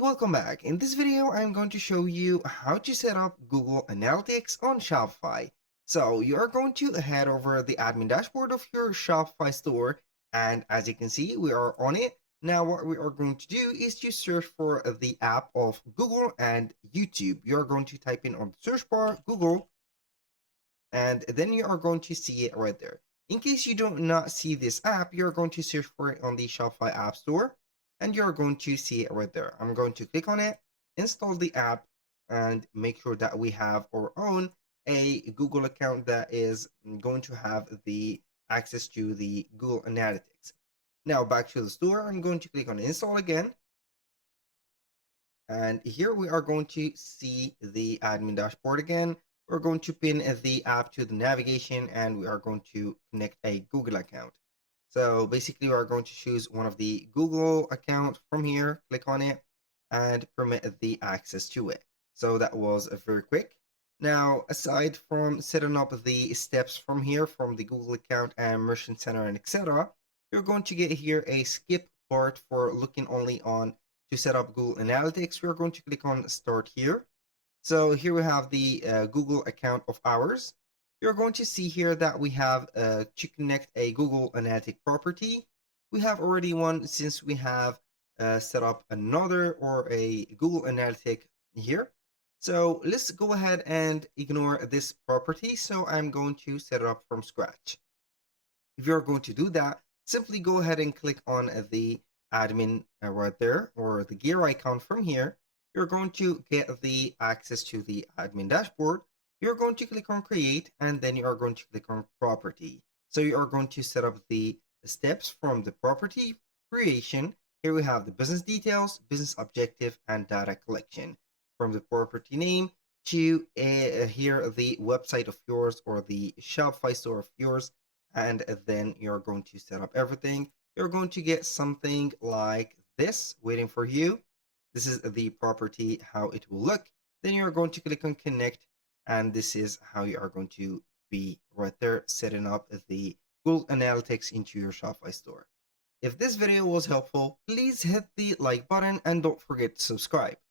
welcome back. In this video, I'm going to show you how to set up Google Analytics on Shopify. So you are going to head over the admin dashboard of your Shopify store, and as you can see, we are on it. Now what we are going to do is to search for the app of Google and YouTube. You're going to type in on the search bar Google, and then you are going to see it right there. In case you do not see this app, you're going to search for it on the Shopify App Store, and you're going to see it right there. I'm going to click on it, install the app, and make sure that we have our own a Google account that is going to have the access to the Google Analytics. Now back to the store, I'm going to click on install again. And here we are going to see the admin dashboard again. We're going to pin the app to the navigation, and we are going to connect a Google account. So basically we are going to choose one of the Google accounts from here, click on it, and permit the access to it. So that was very quick. Now, aside from setting up the steps from here, from the Google account and Merchant Center and etc., you're going to get here a skip part for looking only on to set up Google Analytics. We're going to click on Start here. So here we have the Google account of ours. You're going to see here that we have to connect a Google Analytic property. We have already one since we have set up another or a Google Analytic here. So let's go ahead and ignore this property. So I'm going to set it up from scratch. If you're going to do that, simply go ahead and click on the admin right there, or the gear icon from here. You're going to get the access to the admin dashboard. You're going to click on create, and then you are going to click on property. So you are going to set up the steps from the property creation. Here we have the business details, business objective, and data collection. From the property name to here the website of yours or the Shopify store of yours, and then you're going to set up everything. You're going to get something like this waiting for you. This is the property, how it will look. Then you're going to click on connect, and this is how you are going to be right there setting up the Google Analytics into your Shopify store. If this video was helpful, please hit the like button and don't forget to subscribe.